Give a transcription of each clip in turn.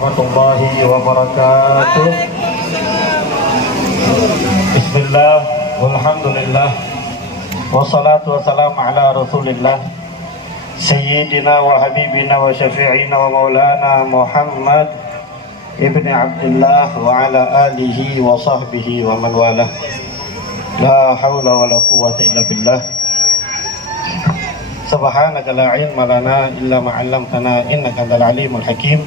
warahmatullahi wabarakatuh. Bismillah, walhamdulillah, wassalatu wassalamu ala rasulillah Sayyidina wa habibina wa syafi'ina wa maulana Muhammad ibni Abdullah wa ala alihi wa sahbihi wa man walah. La hawla wa la quwwata illa billah. Subhanaka la ilma lana illa ma 'allamtana innaka antal alimul hakim.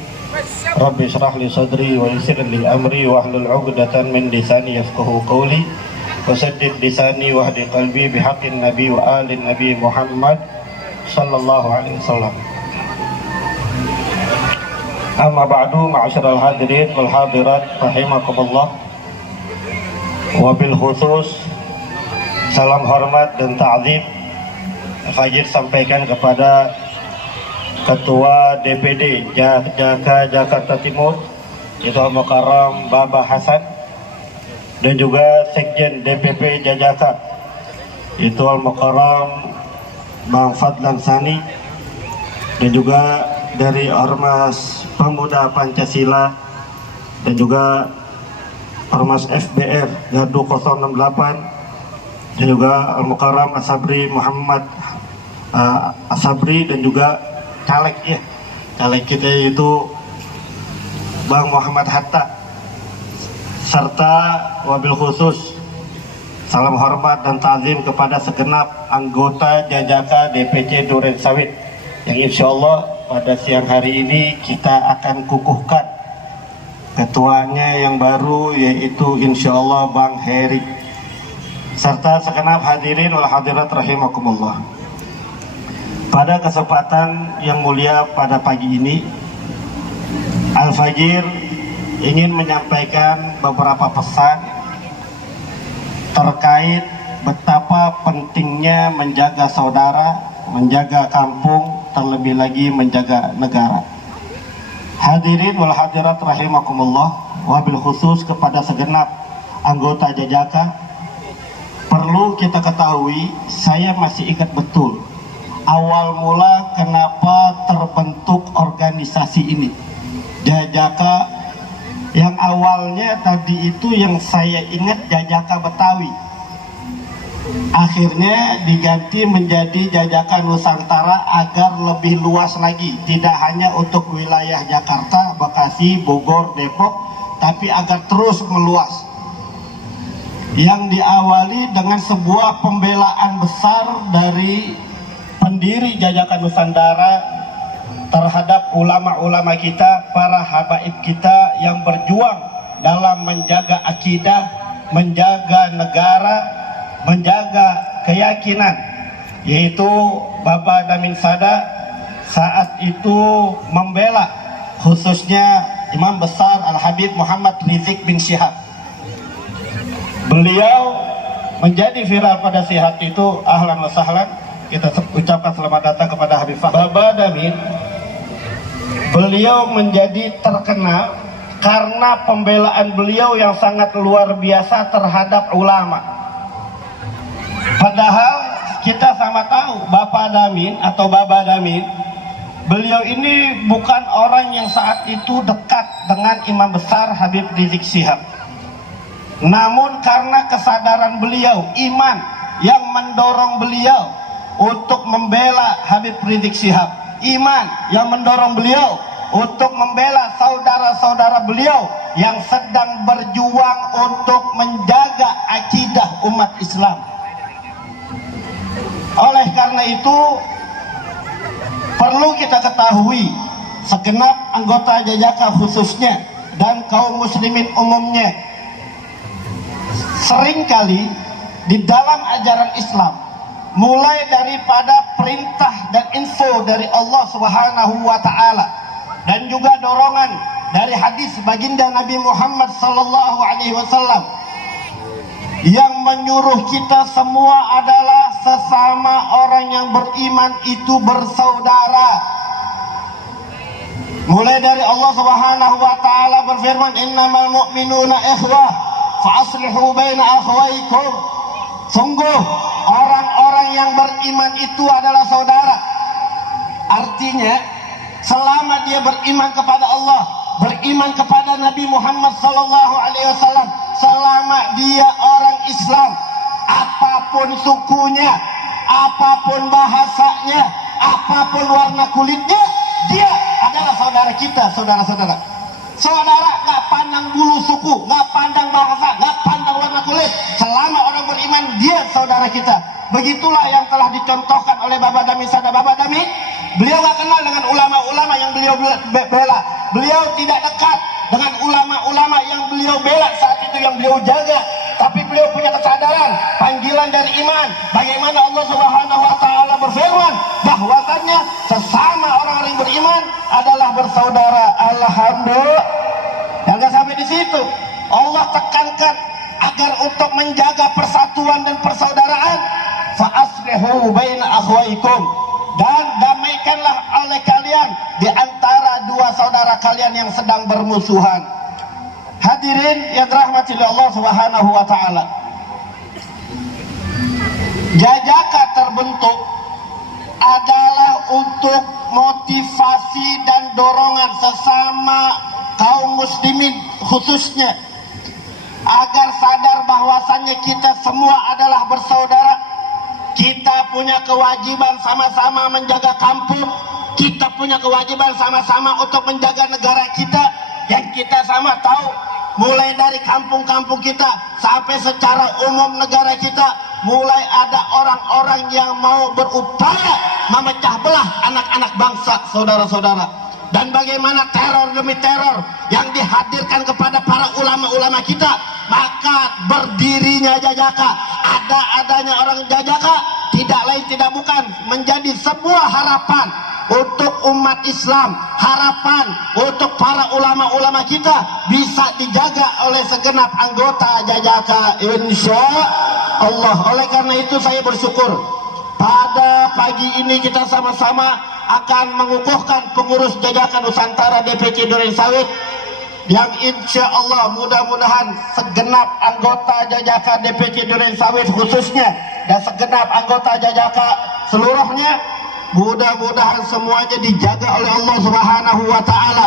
Rabbi shrah li sadri wa yassir li amri wa hlul 'uqdatan min lisani yafqahu qawli wa saddid lisani wa hdi qalbi bihaqqin nabi wa alin nabi Muhammad sallallahu alaihi wasallam. Amma ba'du, ma'asyiral hadirin wal hadirat rahimakumullah. Wabil khusus salam hormat dan ta'zim Fajir sampaikan kepada Ketua DPD Jaka Jakarta Timur, itu Al-Mukarram Baba Hasan, dan juga Sekjen DPP Jajaka, itu Al-Mukarram Bang Fadlan Sani, dan juga dari Ormas Pemuda Pancasila, dan juga Ormas FBR Gardu 068, dan juga Al-Mukarram Asabri Muhammad Asabri, dan juga caleg kita itu Bang Muhammad Hatta, serta wabil khusus salam hormat dan ta'zim kepada segenap anggota Jajaka DPC Duren Sawit yang insya Allah pada siang hari ini kita akan kukuhkan ketuanya yang baru, yaitu insya Allah Bang Heri, serta segenap hadirin wal hadirat rahimakumullah. Pada kesempatan yang mulia pada pagi ini, Al-Fajir ingin menyampaikan beberapa pesan terkait betapa pentingnya menjaga saudara, menjaga kampung, terlebih lagi menjaga negara. Hadirin wal hadirat rahimakumullah, wabil khusus kepada segenap anggota Jajaka, perlu kita ketahui, saya masih ingat betul awal mula kenapa terbentuk organisasi ini Jajaka, yang awalnya tadi itu yang saya ingat Jajaka Betawi, akhirnya diganti menjadi Jajaka Nusantara agar lebih luas lagi, tidak hanya untuk wilayah Jakarta, Bekasi, Bogor, Depok, tapi agar terus meluas, yang diawali dengan sebuah pembelaan besar dari pendiri Jajaka Nusantara terhadap ulama-ulama kita, para habaib kita yang berjuang dalam menjaga akidah, menjaga negara, menjaga keyakinan, yaitu Baba Damin Sada saat itu membela khususnya Imam Besar Al-Habib Muhammad Rizik bin Syihab. Beliau menjadi viral pada sihat itu, ahlan wa sahlan, kita ucapkan selamat datang kepada Habib Baba Damin. Beliau menjadi terkenal karena pembelaan beliau yang sangat luar biasa terhadap ulama. Padahal kita sama tahu Bapak Damin atau Baba Damin, beliau ini bukan orang yang saat itu dekat dengan Imam Besar Habib Rizik Syihab. Namun karena kesadaran beliau, iman yang mendorong beliau untuk membela Habib Rizik Syihab, iman yang mendorong beliau untuk membela saudara-saudara beliau yang sedang berjuang untuk menjaga akidah umat Islam. Oleh karena itu, perlu kita ketahui, segenap anggota Jajaka khususnya dan kaum muslimin umumnya, seringkali di dalam ajaran Islam, mulai daripada perintah dan info dari Allah Subhanahu wa Ta'ala, dan juga dorongan dari hadis baginda Nabi Muhammad sallallahu alaihi wasallam yang menyuruh kita semua adalah sesama orang yang beriman itu bersaudara. Mulai dari Allah Subhanahu wa Ta'ala berfirman, innamal mu'minuna ikhwah fa aslihu baina akhwaikum. Sungguh orang-orang yang beriman itu adalah saudara. Artinya selama dia beriman kepada Allah, beriman kepada Nabi Muhammad SAW, selama dia orang Islam, apapun sukunya, apapun bahasanya, apapun warna kulitnya, dia adalah saudara kita, saudara-saudara. Saudara nggak pandang bulu suku, nggak pandang bahasa, nggak pandang warna kulit. Selama orang beriman, dia saudara kita. Begitulah yang telah dicontohkan oleh Bapak Dami Sada. Bapak Dami, beliau nggak kenal dengan ulama-ulama yang beliau bela. Beliau tidak dekat dengan ulama-ulama yang beliau bela saat itu, yang beliau jaga. Tapi beliau punya kesadaran, panggilan dari iman. Bagaimana Allah Subhanahu wa Ta'ala berfirman bahwasannya sesama orang-orang yang beriman adalah bersaudara. Alhamdulillah. Dan nggak sampai di situ, Allah tekankan agar untuk menjaga persatuan dan persaudaraan, fa'aslihu baina akhwaikum, dan damaikanlah oleh kalian di antara dua saudara kalian yang sedang bermusuhan. Hadirin yang dirahmati oleh Allah Subhanahu wa Ta'ala, Jajaka terbentuk adalah untuk motivasi dan dorongan sesama kaum muslimin khususnya, agar sadar bahwasannya kita semua adalah bersaudara. Kita punya kewajiban sama-sama menjaga kampung, kita punya kewajiban sama-sama untuk menjaga negara kita, yang kita sama tahu, mulai dari kampung-kampung kita sampai secara umum negara kita, mulai ada orang-orang yang mau berupaya memecah belah anak-anak bangsa, saudara-saudara. Dan bagaimana teror demi teror yang dihadirkan kepada para ulama-ulama kita, maka berdirinya Jajaka, adanya orang Jajaka, tidak lain tidak bukan menjadi sebuah harapan untuk umat Islam, harapan untuk para ulama-ulama kita bisa dijaga oleh segenap anggota Jajaka, insya Allah. Oleh karena itu saya bersyukur pada pagi ini kita sama-sama akan mengukuhkan pengurus Jajaka Nusantara DPC Durensawit, yang insya Allah mudah-mudahan segenap anggota Jajaka DPC Durensawit khususnya dan segenap anggota Jajaka seluruhnya, mudah-mudahan semuanya dijaga oleh Allah Subhanahu wa Ta'ala.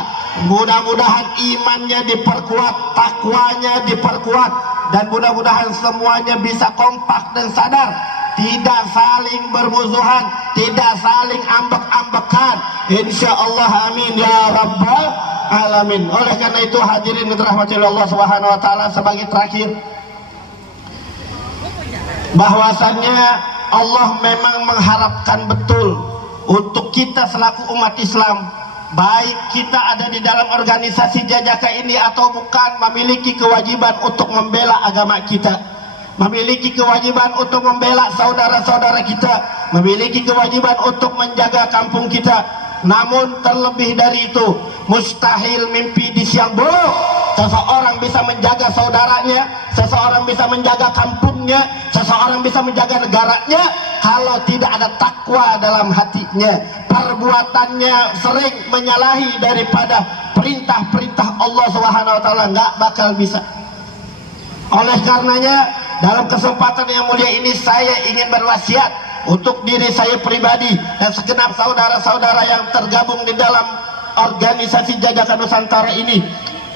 Mudah-mudahan imannya diperkuat, takwanya diperkuat, dan mudah-mudahan semuanya bisa kompak dan sadar, tidak saling bermusuhan, tidak saling ambek-ambekan, insya Allah, amin ya rabbal alamin. Oleh karena itu hadirin dirahmati Allah Subhanahu wa Ta'ala, sebagai terakhir, bahwasannya Allah memang mengharapkan betul untuk kita selaku umat Islam, baik kita ada di dalam organisasi Jajaka ini atau bukan, memiliki kewajiban untuk membela agama kita, memiliki kewajiban untuk membela saudara-saudara kita, memiliki kewajiban untuk menjaga kampung kita. Namun terlebih dari itu, mustahil mimpi di siang bolong seseorang bisa menjaga saudaranya, seseorang bisa menjaga kampungnya, seseorang bisa menjaga negaranya kalau tidak ada takwa dalam hatinya. Perbuatannya sering menyalahi daripada perintah-perintah Allah Subhanahu wa Ta'ala, nggak bakal bisa. Oleh karenanya, dalam kesempatan yang mulia ini saya ingin berwasiat untuk diri saya pribadi dan segenap saudara-saudara yang tergabung di dalam organisasi Jajaka Nusantara ini.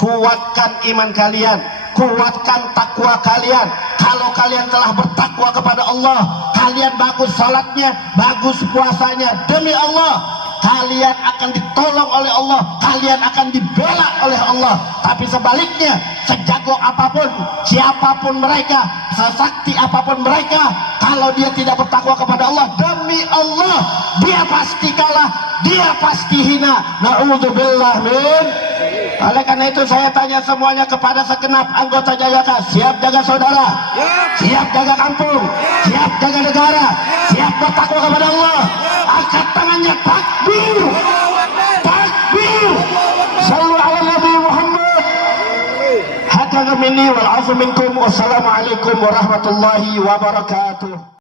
Kuatkan iman kalian, kuatkan takwa kalian. Kalau kalian telah bertakwa kepada Allah, kalian bagus salatnya, bagus puasanya, demi Allah kalian akan ditolong oleh Allah, kalian akan dibela oleh Allah. Tapi sebaliknya, sejago apapun, siapapun mereka, sesakti apapun mereka, kalau dia tidak bertakwa kepada Allah, demi Allah dia pasti kalah, dia pasti hina. Na'udzubillah min. Oleh karena itu saya tanya semuanya kepada segenap anggota Jajaka, siap jaga saudara, siap jaga kampung, siap jaga negara, siap bertakwa kepada Allah. Angkat tangannya, takbir, takbir, sallu ala Nabi Muhammad. Hadza minni wal 'afu minkum. Wassalamualaikum warahmatullahi wabarakatuh.